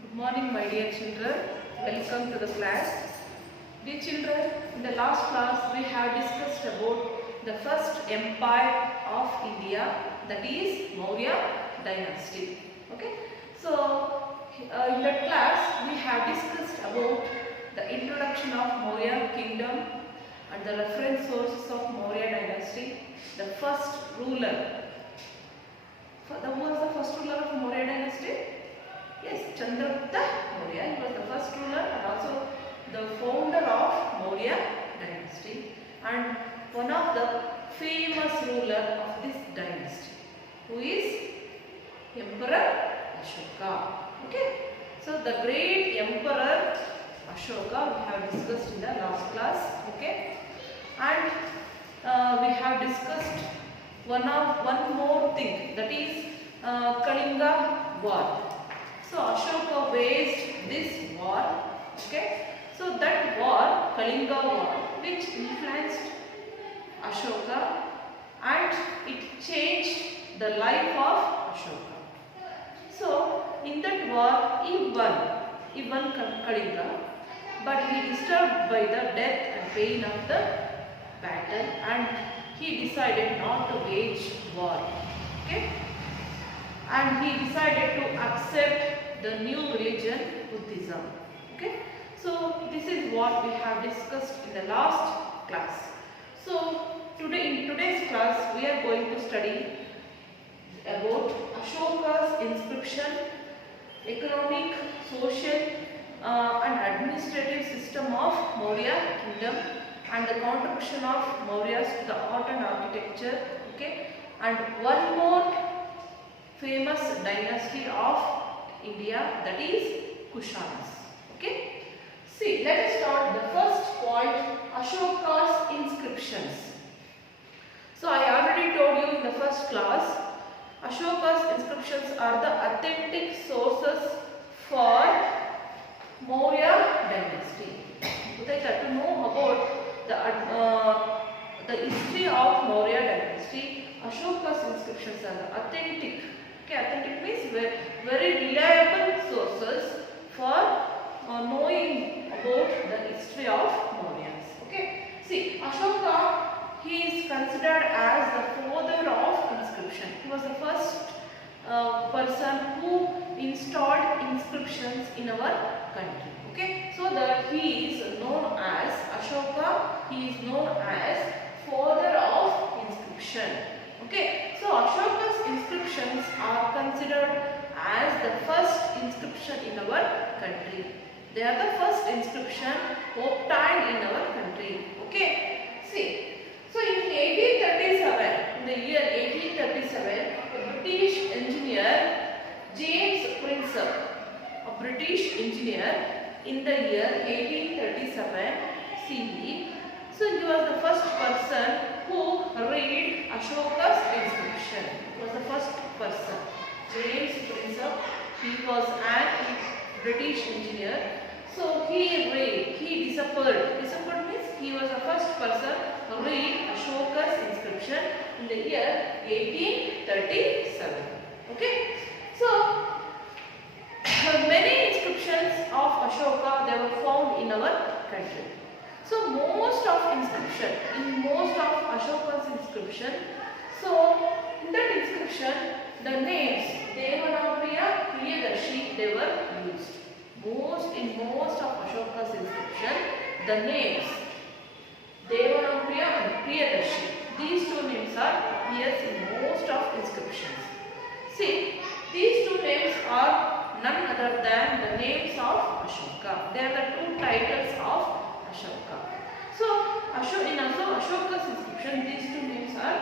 Good morning, my dear children. Welcome to the class. Dear children, in the last class we have discussed about the first empire of India, that is Maurya dynasty. Okay. So, in that class we have discussed about the introduction of Maurya kingdom and the reference sources of Maurya dynasty, the first ruler. Who was the first ruler of Maurya dynasty? Yes, Chandragupta Maurya. He was the first ruler and also the founder of Maurya dynasty and one of the famous ruler of this dynasty, who is Emperor Ashoka. Okay. So the great Emperor Ashoka we have discussed in the last class. Okay. And we have discussed one more thing, that is Kalinga war. So Ashoka waged this war. Okay. So that war, Kalinga war, which influenced Ashoka and it changed the life of Ashoka. So in that war he won Kalinga, but he disturbed by the death and pain of the battle and he decided not to wage war. Okay. And he decided to accept the new religion, Buddhism. Okay. So this is what we have discussed in the last class. So in today's class we are going to study about Ashoka's inscription, economic, social and administrative system of Maurya kingdom and the contribution of Mauryas to the art and architecture. Okay. And one more famous dynasty of India, that is Kushanas. Okay. See, let us start the first point, Ashoka's inscriptions. So I already told you in the first class, Ashoka's inscriptions are the authentic sources for Maurya dynasty. To know about the history of Maurya dynasty, Ashoka's inscriptions are the authentic. Okay, authentic means very reliable sources for knowing about the history of Mauryas. Okay, see, Ashoka, he is considered as the father of inscription. He was the first person who installed inscriptions in our country. Okay, so that he is known as Ashoka. He is known as father of inscription. Okay, so Ashoka's inscriptions are considered as the first inscription in our country. They are the first inscription obtained in our country. Okay, see, so in 1837, in the year 1837, a British engineer, James Prinsep, a British engineer in the year 1837 CE, so he was the first person who read Ashoka's inscription. He was the first person. James Prinsep, he was a British engineer. So he deciphered. Deciphered means he was the first person to read Ashoka's inscription in the year 1837. Okay. So many inscriptions of Ashoka, they were found in our country. So in most of Ashoka's inscription, so in that inscription, the names Devanagariya, Priyadarshi, they were used. In most of Ashoka's inscription, the names Devanagariya and Priyadarshi, these two names are appears in most of inscriptions. See, these two names are none other than the names of Ashoka. They are the two titles of Ashoka. So, in Ashoka's inscription, these two names are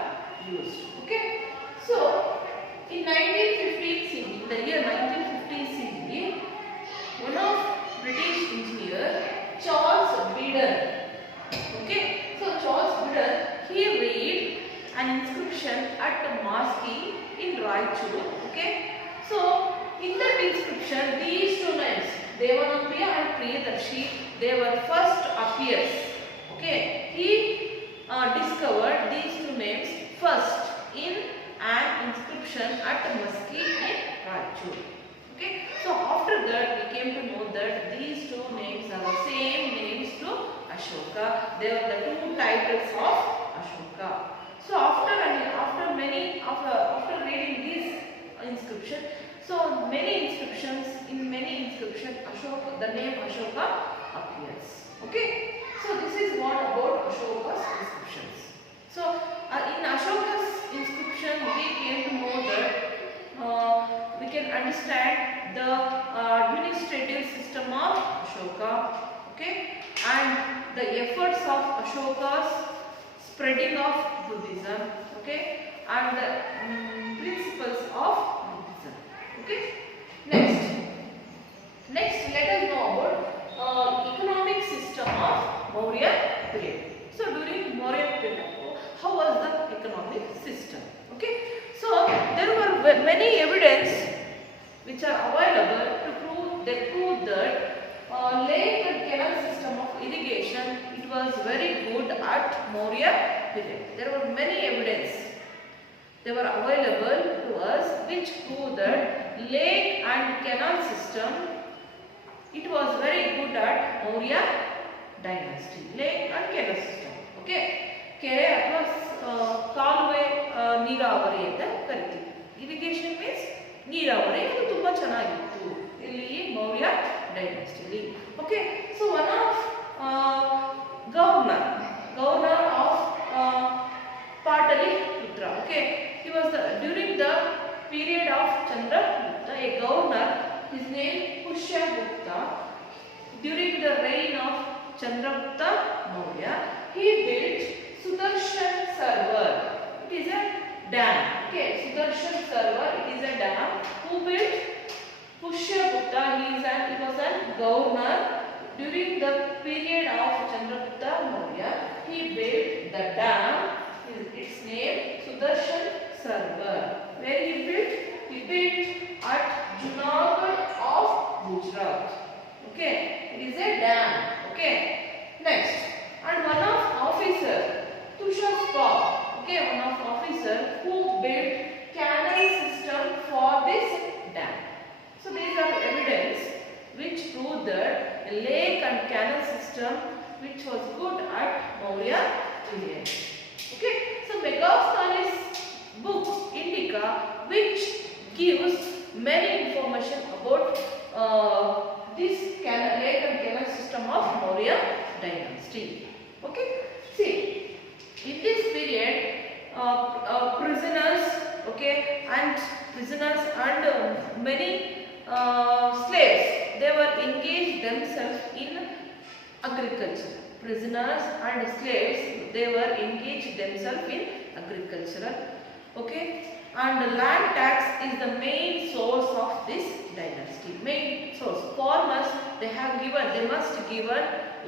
used. Okay. So, in 1915 CE, in the year 1915 CE, one of British engineer, Charles Bidder. Okay. So, Charles Bidder, he read an inscription at the mosque in Raichur. Okay. So, in that inscription, these two names, Devanagariya and Priyadarshi, they were first appears. Okay, he discovered these two names first in an inscription at the mosque in Raichur. Okay, so after that we that these two names are the same names to Ashoka. They are the two titles of Ashoka. So after reading this inscription, so many inscriptions, in many inscriptions, Ashoka, the name Ashoka appears. Okay. So this is what about Ashoka's inscriptions. So in Ashoka's inscription, we came to know that we can understand the administrative system of Ashoka, okay, and the efforts of Ashoka's spreading of Buddhism, okay, and the principles of Buddhism. Okay. Next, let us know about economic system of Maurya period. So during Maurya period, how was the economic system? Okay. So there were many evidence which are available to prove that lake and canal system of irrigation, it was very good at Maurya period. There were many evidence they were available to us which prove that lake and canal system, it was very good at Maurya dynasty. Lake and canal system. Okay. ಕೆರೆ ಅಥವಾ ಕಾಲುವೆ ನೀರಾವರಿ ಅಂತ ಕರಿತೀವಿ. Irrigation means ನೀರಾವರಿ, ಅದು ತುಂಬ ಚೆನ್ನಾಗಿತ್ತು ಇಲ್ಲಿ ಮೌರ್ಯ ಡೈನಾಸ್ಟಿಲಿ. Okay. So one of governor of Pataliputra. Okay. He was during the period of Chandragupta, a governor, his name Pushyagupta. During the reign of Chandragupta Maurya, he built Sudarshan Sarwar. It is a dam. Okay, Sudarshan Sarwar, it is a dam. Who built? Pushyagupta. He was a governor during the period of Chandragupta Maurya. He built the dam. Its name Sudarshan Sarwar. Where he built? He built at Junagadh of Gujarat. Okay, it is a dam. Okay. Next, and one of officer Tushaspa, okay, one of officer who built canal system for this dam. So these are evidence which prove that a lake and canal system which was good at Maurya period. Okay, so Megasthenes book Indica, which gives many information about this lake and canal system of Maurya dynasty. Okay, see, in this period, prisoners and many slaves, they were engaged themselves in agriculture. Prisoners and slaves, they were engaged themselves in agriculture. Okay, and the land tax is the main source of this dynasty. Main source. Farmers, they must give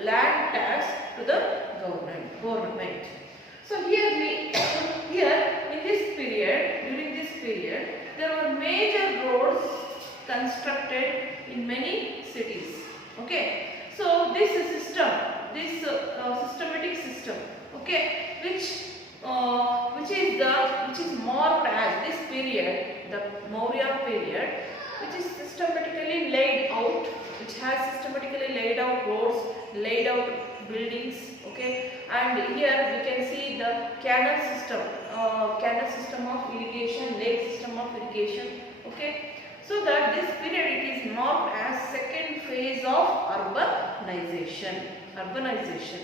land tax to the government. So here in this period, during this period, there were major roads constructed in many cities. Okay, so this systematic system, okay, which is marked as this period, the Maurya period, which is systematically laid out, which has systematically laid out roads, laid out buildings. Okay, and here we can see the canal system of irrigation, lake system of irrigation. Okay, so that this period it is marked as second phase of urbanization,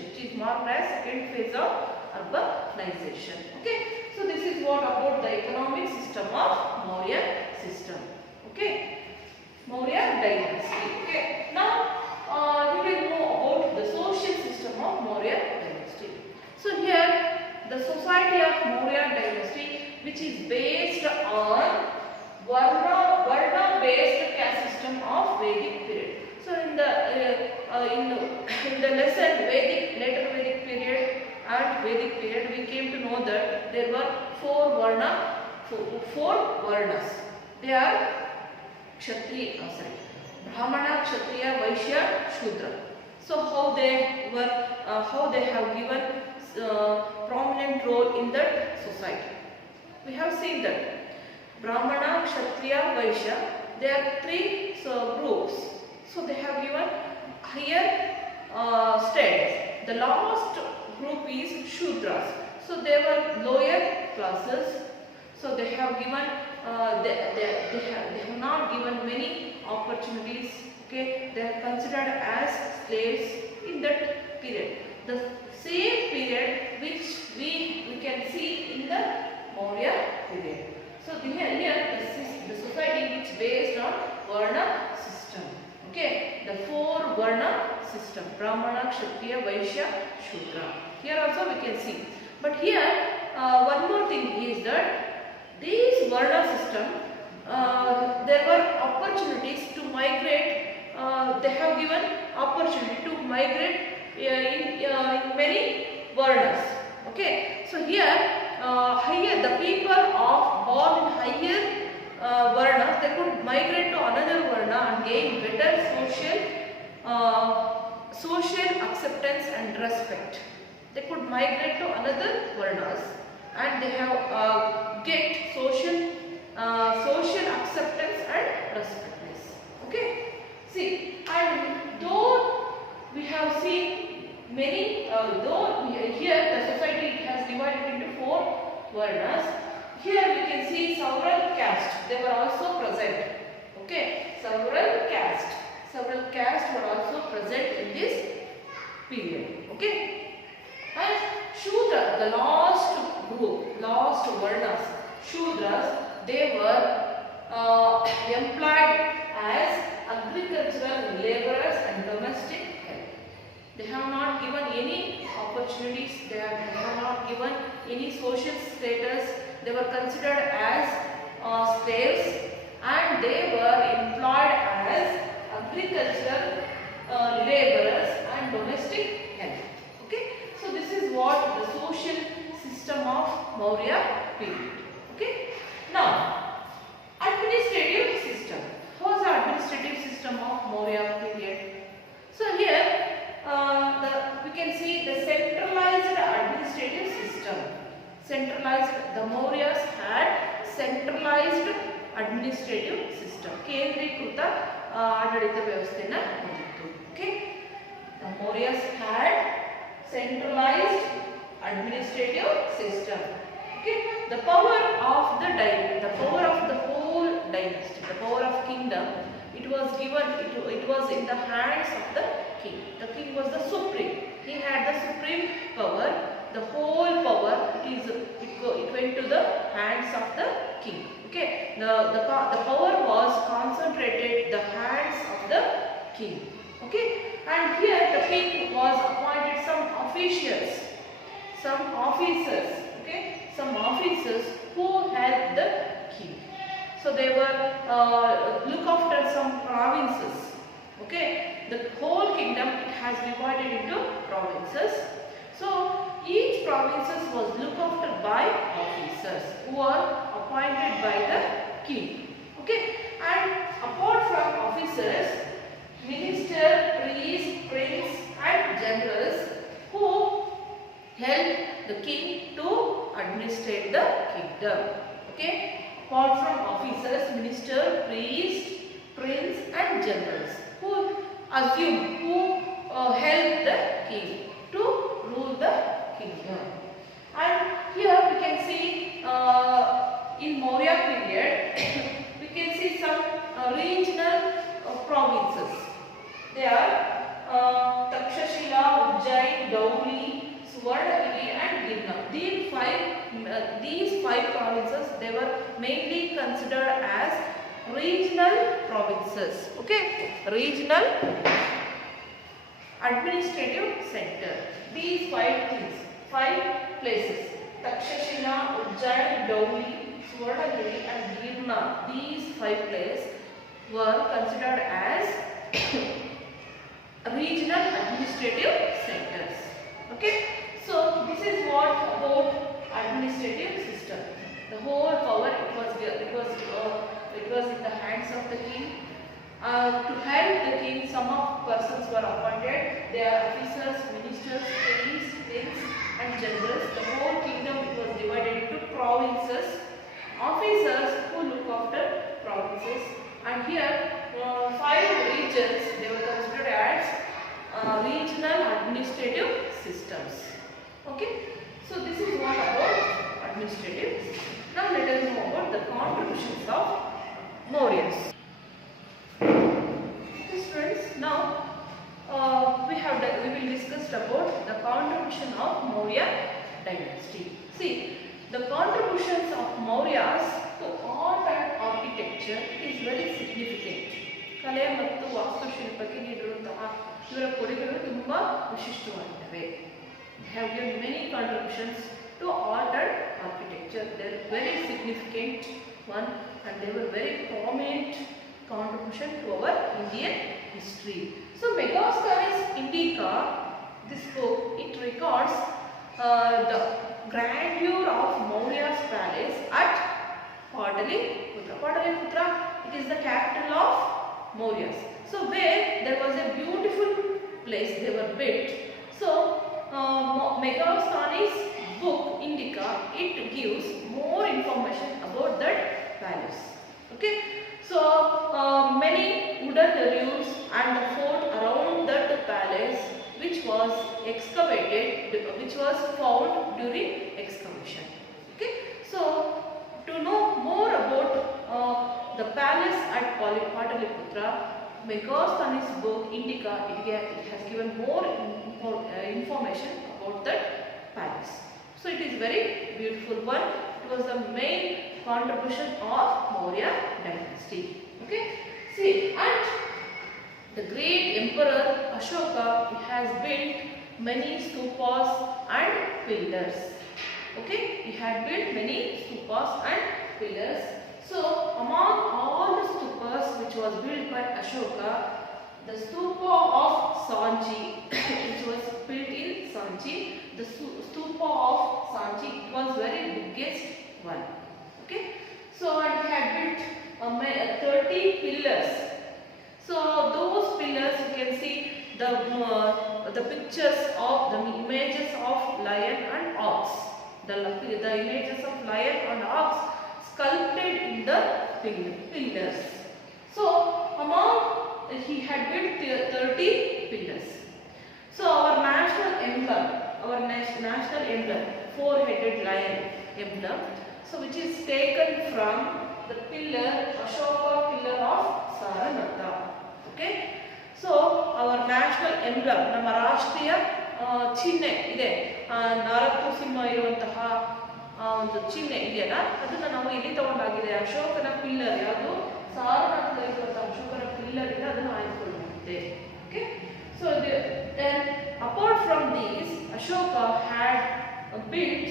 which is marked as second phase of urbanization. Okay, so this is what about the economic system of Maurya system. Okay, Maurya dynasty. Okay, now we will know about the social system of Maurya dynasty. So here the society of Maurya dynasty, which is based on Varna based caste system of Vedic period. So in the lesson later Vedic period and Vedic period, we came to know that there were four varnas. They are Brahmana, Kshatriya, Vaishya, Shudra. So how they have given prominent role in that society. We have seen that Brahmana, Kshatriya, Vaishya, they are three groups. So they have given higher status. The last group is Shudras. So they were lower classes. So they have given they have not given many opportunities. Okay, they are considered as slaves in that period. The same period which we can see in the Maurya period. So here the society which based on Varna system. Okay, the 4 Varna system: Brahmana, Kshatriya, Vaishya, Shudra. Here also we can see. But here one more thing is that this Varna system, there were opportunities to migrate. They have given opportunity to migrate in many Varnas. Okay, so here the people of born in higher Varnas, they could migrate to another Varna and gain better social acceptance and respect. They could migrate to another Varnas and they have get social acceptance and respect. Okay. See, and though we have seen many, here the society has divided into 4 Varnas. Here we can see several castes. They were also present. Okay, several castes were also present in this period. Okay, and Shudra, the last group, last Varnas, Shudras, they were employed as agricultural laborers and domestic help. They have not given any opportunities. They have not given any social status. They were considered as slaves and they were employed as agricultural laborers and domestic help. Okay, so this is what the social system of Maurya period. Okay, now administrative system. What was the administrative system of Maurya period? So here we can see the centralized administrative system. The Mauryas had centralized administrative system. Kendrikruta ಆಡಳಿತ ವ್ಯವಸ್ಥೆನ ಹೊಂದಿತ್ತು. Okay, the Mauryas had centralized administrative system. Okay, the power of the whole dynasty, the power of kingdom, it was given. It was in the hands of the king. The king was the supreme. He had the supreme power. The whole power it went to the hands of the king. Okay, the power was concentrated in the hands of the king. Okay, and here the king was appointed some officials, some officers. Okay, some officers who helped the king. So they were look after some provinces. Okay, the whole kingdom it has divided into provinces. So each provinces was looked after by officers who are appointed by the king. Okay, and apart from officers, minister, priest, prince, and generals who help the king to administrate the kingdom. Okay, apart from officers, minister, priest, prince, and generals who help the king to rule the kingdom. And here we can see in Maurya period we can see some regional provinces. They are Takshashila, Ujjain, Dauri, Suvarnagiri and Girna. These five provinces, they were mainly considered as regional provinces. Okay, regional administrative center. These 5 things, 5 places: Takshashila, Ujjain, Dauri, Suvarnagiri and Girna. These 5 places were considered as regional administrative centers. Okay, so this is what about administrative system. The whole power it was in the hands of the king. To help the king, some of persons were appointed. They are officers, ministers, priests, princes, and generals. The whole kingdom it was divided into provinces. Officers who look after provinces. And here 5 regions they were considered as administrative systems. Okay, so this is what about administrative. Now let us know about the contributions of Mauryas. Okay students, now we will discuss about the contribution of Maurya dynasty. See, the contributions of Mauryas to art and architecture is very significant. ಕಲೆ ಮತ್ತು ವಾಸ್ತುಶಿಲ್ಪಕ್ಕೆ ನೀಡಿರುವಂತಹ ಇವರ ಕೊಡುಗೆಗಳು ತುಂಬಾ ವಿಶಿಷ್ಟವಾಗಿವೆ. They have given many contributions to art and architecture. They are very significant one, and they were very prominent contribution to our Indian history. So Megasthenes Indica, this book, it records the grandeur of Maurya's palace at Pataliputra. Pataliputra, it is the capital of Mauryas. So where there was a beautiful place they were built. So Megasthenes book Indica, it gives more information about that palace. Okay, so many wooden roofs and the fort around that palace, which was excavated, which was found during excavation. Okay, so to know more about the palace at Pataliputra, Megasthenes book Indica, it has given more information about that palace. So it is very beautiful one. It was the main contribution of Maurya dynasty. Okay, see, and the great emperor Ashoka has built many stupas and pillars. Okay, he had built many stupas and pillars. So among all the stupas which was built by Ashoka, the stupa of Sanchi, which was built in Sanchi, the stupa of Sanchi, it was very biggest one. Okay, so and he had built 30 pillars. So those pillars, you can see the pictures of the images of lion and ox. The images of lion and ox sculpted in the pillars. So among he had built 30 pillars. So our national emblem, four-headed lion emblem, so which is taken from the pillar, Ashoka pillar of Saranatha. Okay, so our national emblem, ನಮ್ಮ ರಾಷ್ಟ್ರೀಯ ಚಿಹ್ನೆ ಇದೆ, ನಾಲ್ಕು ಸಿಂಹ ಇರುವಂತಹ ಒಂದು ಚಿಹ್ನೆ ಇದೆಯಲ್ಲ, ಅದನ್ನು ನಾವು ಇಲ್ಲಿ ತಗೊಂಡಾಗಿದೆ. ಅಶೋಕನ ಪಿಲ್ಲರ್ ಯಾವುದು, ಸಾರನಾಥದಲ್ಲಿರುವಂತಹ ಅಶೋಕನ ಪಿಲ್ಲರ್ ಇಂದ ಅದನ್ನು ಆಯ್ದುಕೊಳ್ಳಲಾಗಿದೆ. Okay, so then apart from these, Ashoka had built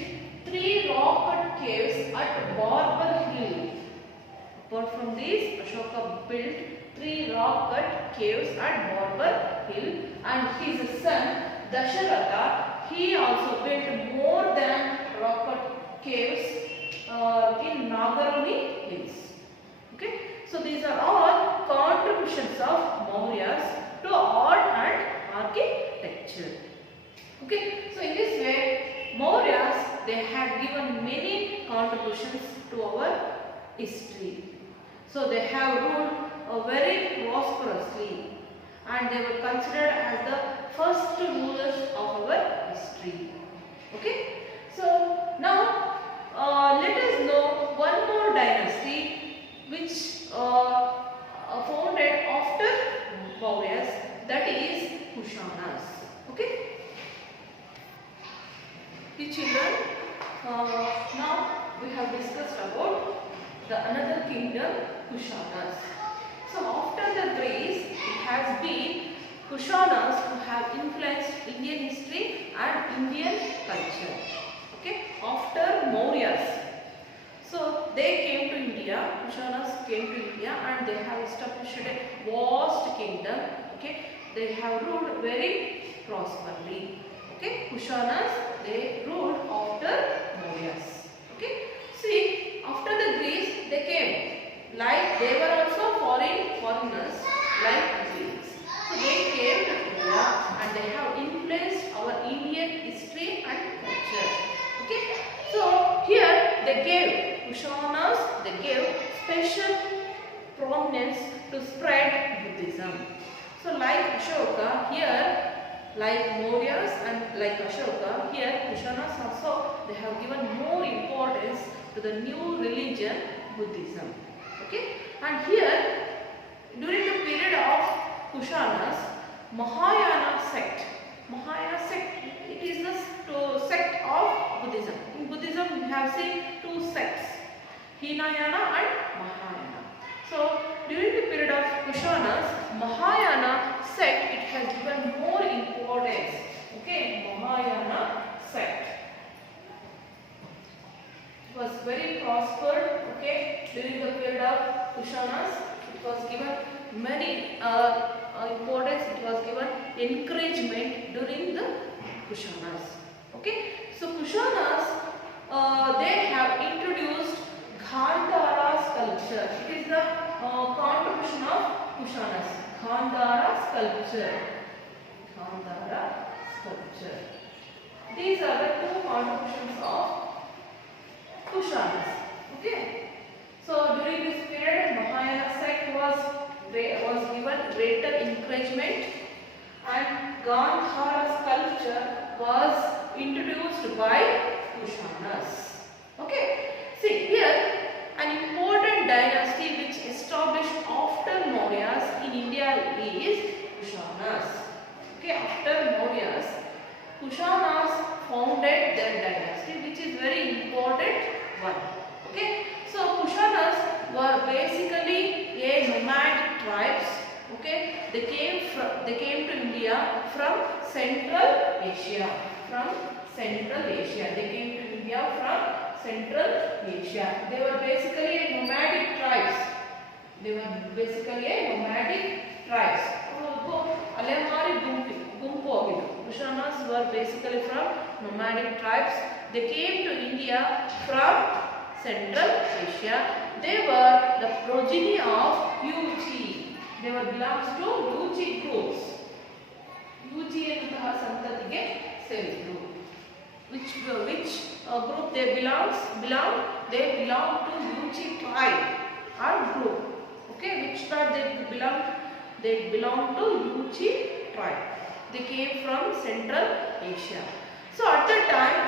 3 rock-cut caves at Marble Hill. Apart from these, Ashoka built 3 rock-cut caves at Marble Hill, and his son Dasharatha, he also built more than rock-cut caves in Nagaruni Hills. Okay, so these are all contributions of Mauryas to art and architecture. Okay, so in this way, Mauryas, they had given many contributions to our history. So they have ruled very prosperously, and they were considered as the first rulers of our history. Okay, so now let us know one more dynasty which founded after Mauryas, that is Kushanas. Okay, the children, now we have discussed about the another kingdom, Kushanas. So after the Greece, it has been Kushanas who have influenced Indian history and Indian culture. Okay, after Mauryas, so they came to India. Kushanas came to India, and they have established a vast kingdom. Okay, they have ruled very prosperously. Okay, Kushanas, they ruled after Mauryas. Okay, see, after the Greece, they came, like they were also foreigners like Greeks. So they came to India, and they have influenced our Indian history and culture. Okay, so here they gave Kushanas, they gave special prominence to spread Buddhism. So like Ashoka, here like Mauryas and like Ashoka, here Kushanas also, they have given more importance to the new religion, Buddhism. Okay, and here during the period of Kushanas, Mahayana sect, it is the sect of Buddhism. In Buddhism, we have seen two sects, Hinayana and Mahayana. So during the period of Kushanas, Mahayana sect, it has given more importance. Okay, Mahayana sect. It was very prospered. Okay, during the period of Kushanas, it was given many importance. It was given encouragement during the Kushanas. Okay, so Kushanas, they have introduced Gandhara sculpture. It is the contribution of Kushanas. Gandhara sculpture. These are the two contributions of Kushanas. Okay. So during this period, Mahayana sect was given greater encouragement, and Gandhara sculpture was introduced by Kushanas. Okay. See here, an important dynasty which established after Mauryas in India is Kushanas. Okay, after Mauryas, Kushanas founded their dynasty, which is very important one. Okay, so Kushanas were basically a nomadic tribes. Okay, they came to India from Central Asia. They came to India from Central Asia. They were basically a nomadic tribes. Kushanas were basically from nomadic tribes. They came to India from Central Asia. They were the progeny of Yuchi. They were belongs to Yuchi groups. Yuchi enanತಹ ಸಂತತಿಗೆ ಸೇರಿದರು. Which group they belong? They belong to Yuchi tribe or group. Okay, which tribe they belong? They belong to Yuchi tribe. They came from Central Asia. So at that time,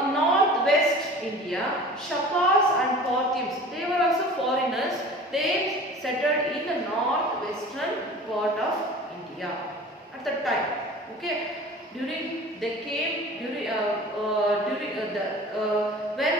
in northwest India, Shakas and Parthians, they were also foreigners. They settled in the northwestern part of India at that time. Okay, when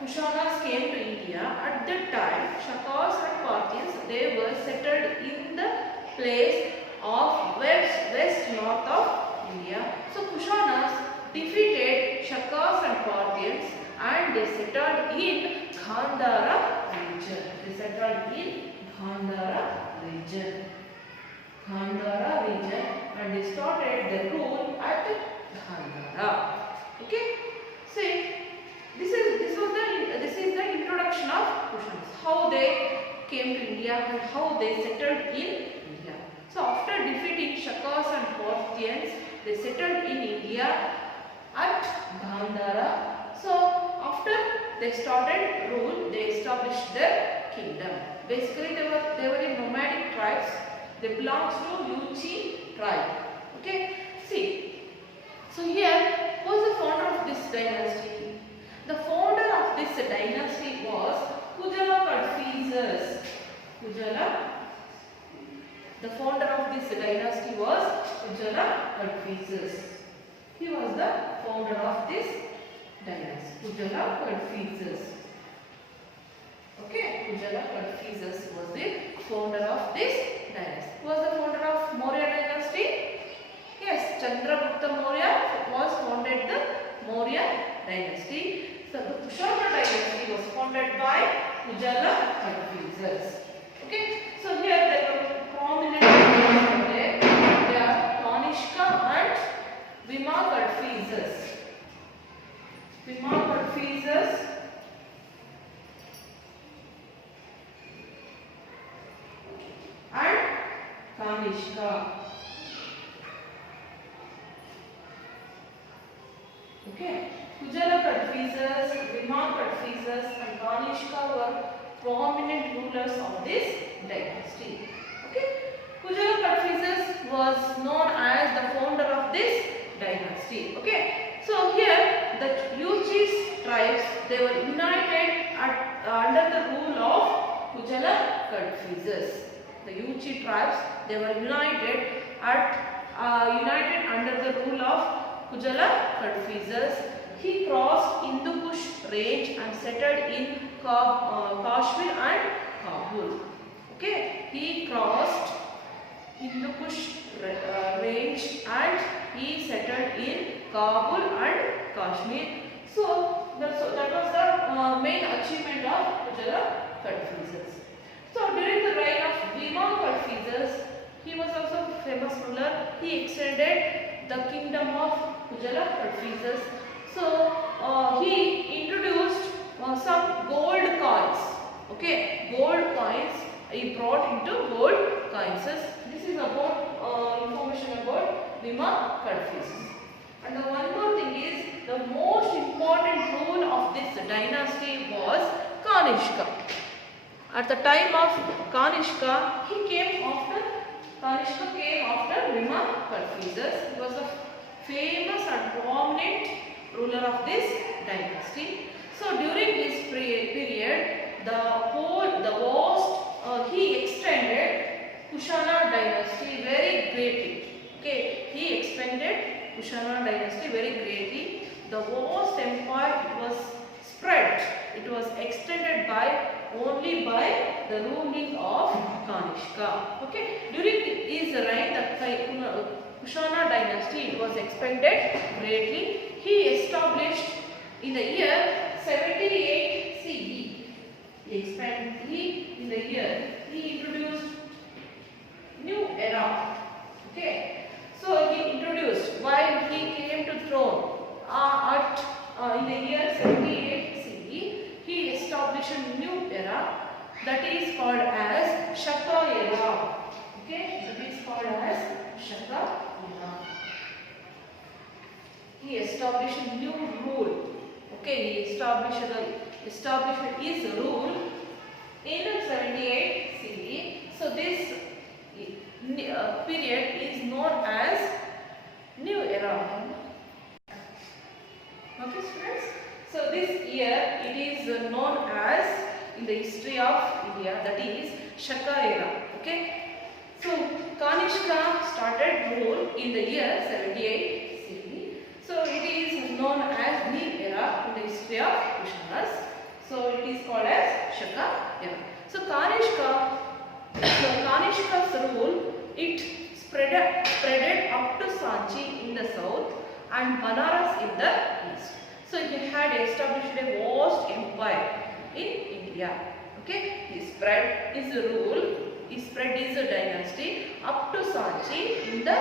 Kushanas came to India, at that time Shakas and Parthians, they were settled in the place of west north of India. So Kushanas defeated Shakas and Parthians and they settled in Gandhara region. And they started their rule at Gandhara. Okay, see, this is the introduction of Kushanas, how they came to India and how they settled in India. So after defeating Shakas and Parthians, they settled in India at Gandhara. So after they started rule, they established their kingdom. Basically, they were in nomadic tribes. They belonged to Yuchi tribe. Okay, see. So here, who was the founder of this dynasty? The founder of this dynasty was Kujala Kadphises. The founder of this dynasty was Kujala Kadphises. He was the founder of this dynasty, Kujala Kadphises. Okay, Kujala Kadphises was the founder of this dynasty. Who was the founder of Maurya dynasty? Yes, Chandragupta Maurya was founded the Maurya dynasty. So the Kushana dynasty was founded by Kujala Kadphises. Okay, so here there were prominent rulers there. They are Kanishka and Vima Kadphises. And Kanishka. Okay, Kujala Kadphises, Vima Kadphises and Kanishka were prominent rulers of this dynasty. Okay, Kujala Kadphises was known as the founder they were united under the rule of Kujala Kadphises. The Yuchi tribes, they were united under the rule of Kujala Kadphises. He crossed Hindu Kush range and settled in Kashmir and Kabul. Okay, he crossed Hindu Kush range and he settled in Kabul and Kashmir. So that was the main achievement of Kujala Kadphises. So during the reign of Bhima Kadphises, he was also a famous ruler. He extended the kingdom of Kujala Kadphises. So he introduced some gold coins. Okay, gold coins. He brought into gold coins. This is about information about Bhima Kadphises. And the one more thing is, the most important rule of this dynasty was Kanishka. At the time of Kanishka, Kanishka came after Bhima Kadphises. He was a famous and prominent ruler of this dynasty. So during this period, he extended Kushana dynasty very greatly. Okay, he expanded Kushana dynasty very greatly. The vast empire was spread. It was extended only by the ruling of Kanishka. Okay, during his reign, the Kushana dynasty, it was expanded greatly. He established in the year 78 CE. He introduced new era. Okay, so he introduced, while he came to throne in the year 78 CE, he established a new era that is called as Shaka era. Okay, that is called as Shaka era. He established a new rule. Okay, he established his rule in 78 CE. So this period is known as New Era. Okay, students. So this year it is known as, in the history of India, that is Shaka era. Okay. So Kanishka started rule in the year 78 CE. So it is known as New Era in the history of Kushanas. So it is called as Shaka era. So Kanishka's rule, it spreaded up to Sanchi in the south and Banaras in the east. So he had established a vast empire in India. Okay, he spread his rule, he spread his dynasty up to Sanchi in the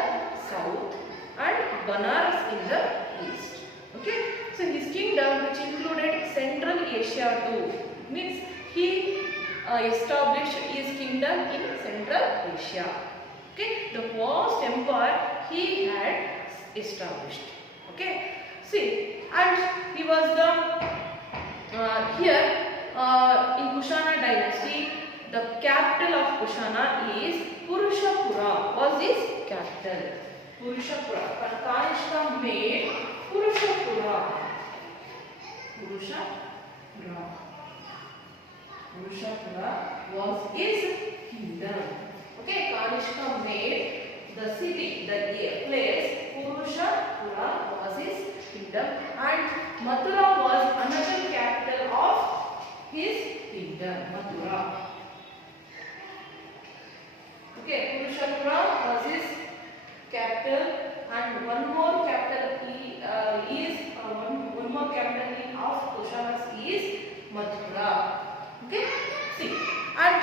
south and Banaras in the east. Okay, so his kingdom, which included Central Asia too, means he established his kingdom in Central Asia. Okay, the vast empire he had established. Okay, see, and he was here in Kushana dynasty, the capital of Kushana is Purushapura, was his capital. Purushapura. But Kanishka made Purushapura. Purushapura was his kingdom. Okay, Kanishka made the city, the place Purushapura was his kingdom, and Mathura was another capital of his kingdom. Mathura. Okay, Purushapura was his capital, and one more capital of Kushanas is Mathura. Okay, see, and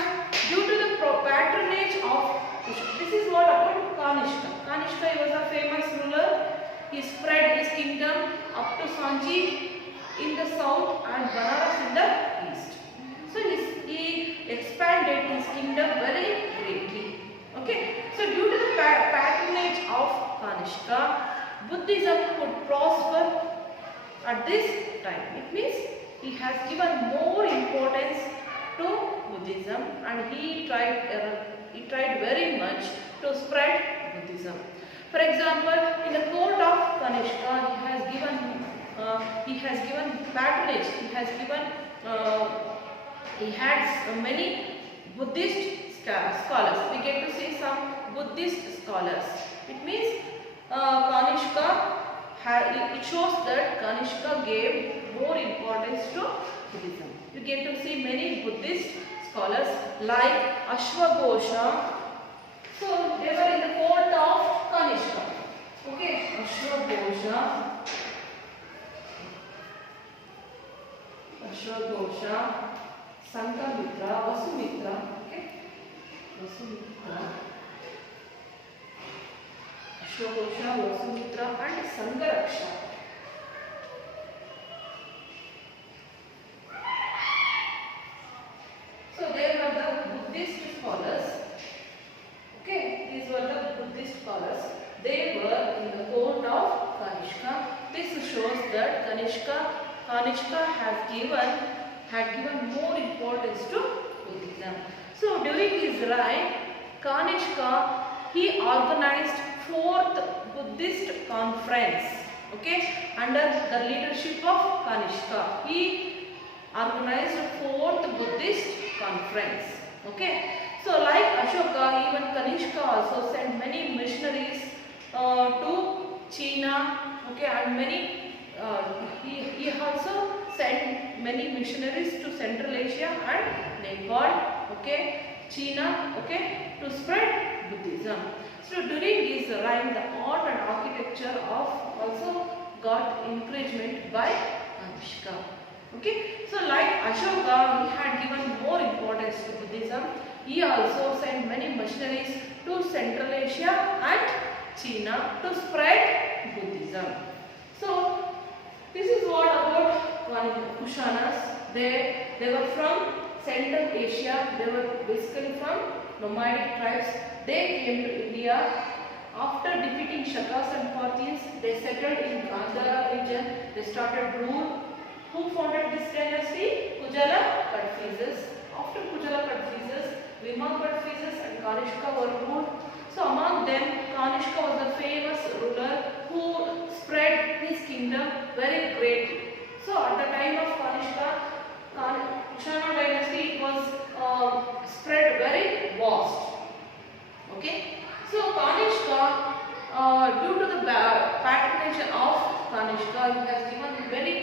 due to the patronage of Kushana, this is what about Kanishka. Kanishka, he was a famous ruler. He spread his kingdom up to Sanchi in the south and Banaras in the east. So he expanded his kingdom very greatly. Okay, so due to the patronage of Kanishka, Buddhism could prosper at this time. It means he has given more importance to Buddhism, and he tried very much to spread Buddhism. For example, in the court of Kanishka, he has given he has given patronage, he had many Buddhist scholars. We get to see some Buddhist scholars. It means Kanishka, it shows that Kanishka gave more importance to Buddhism. You get to see many Buddhist scholars like Ashwagosha. So they were in the court of Kanishka. Okay, Ashwagosha, Sankamitra, Vasumitra. Okay, Vasumitra, Ashwagosha, Vasumitra, and Sangaraksha. So they were the Buddhist scholars. Okay, these were the Buddhist scholars. They were in the court of Kanishka. This shows that Kanishka had given more importance to Buddhism. So during his reign, Kanishka, he organized 4th Buddhist conference. Okay, under the leadership of Kanishka, he organized 4th Buddhist conference. Okay, so like Ashoka, even Kanishka also sent many missionaries to China. Okay, and he also sent many missionaries to Central Asia and Nepal. Okay, China. Okay, to spread Buddhism. So during his reign, the art and architecture also got encouragement by Kanishka. Okay, so like Ashoka, he had given more importance to Buddhism. He also sent many missionaries to Central Asia and China to spread Buddhism. So this is what about Kushanas. They were from Central Asia. They were basically from nomadic tribes. They came to India. After defeating Shakas and Parthians, they settled in Gandhara region. They started rule. Who founded this dynasty? Kujala Kadphises. After Kujala Kadphises, Vima Kadphises and Kanishka were ruled. So among them, Kanishka was the famous ruler who spread his kingdom very greatly. So at the time of Kanishka, Kushana dynasty was spread very vast. Okay. So Kanishka, due to the patronage of Kanishka, he has given very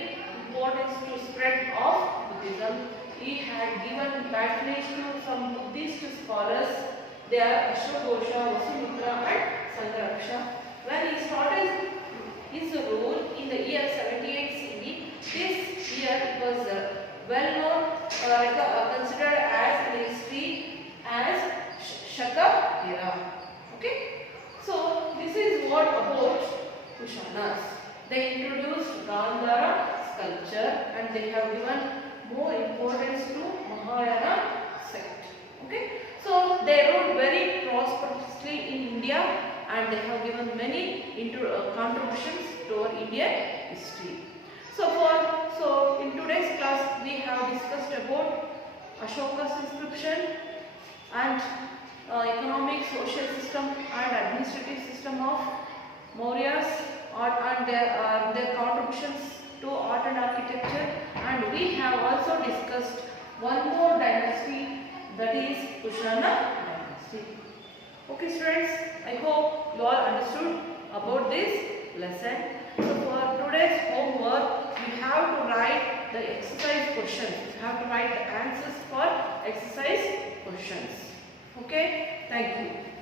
importance to spread of Buddhism. He had given patronage to some Buddhist scholars. They are Ashwagosha, Vasumitra and Sangaraksha. When he started his rule in the year 78 CE, this year was well known, considered as in history as Shaka era. Okay, so this is what about Kushanas. They introduced Gandhara sculpture and they have given more importance to Mahayana sect. Okay, so they ruled very prosperously in India and they have given many contributions to our Indian history. So in today's class we have discussed about Ashoka's inscription and economic, social system and administrative system of Mauryas and their contributions to art and architecture, and we have also discussed one more dynasty, that is Kushana dynasty. Okay students, I hope you all understood about this lesson. So for today's homework, you have to write the exercise questions. You have to write the answers for exercise questions. Okay, thank you.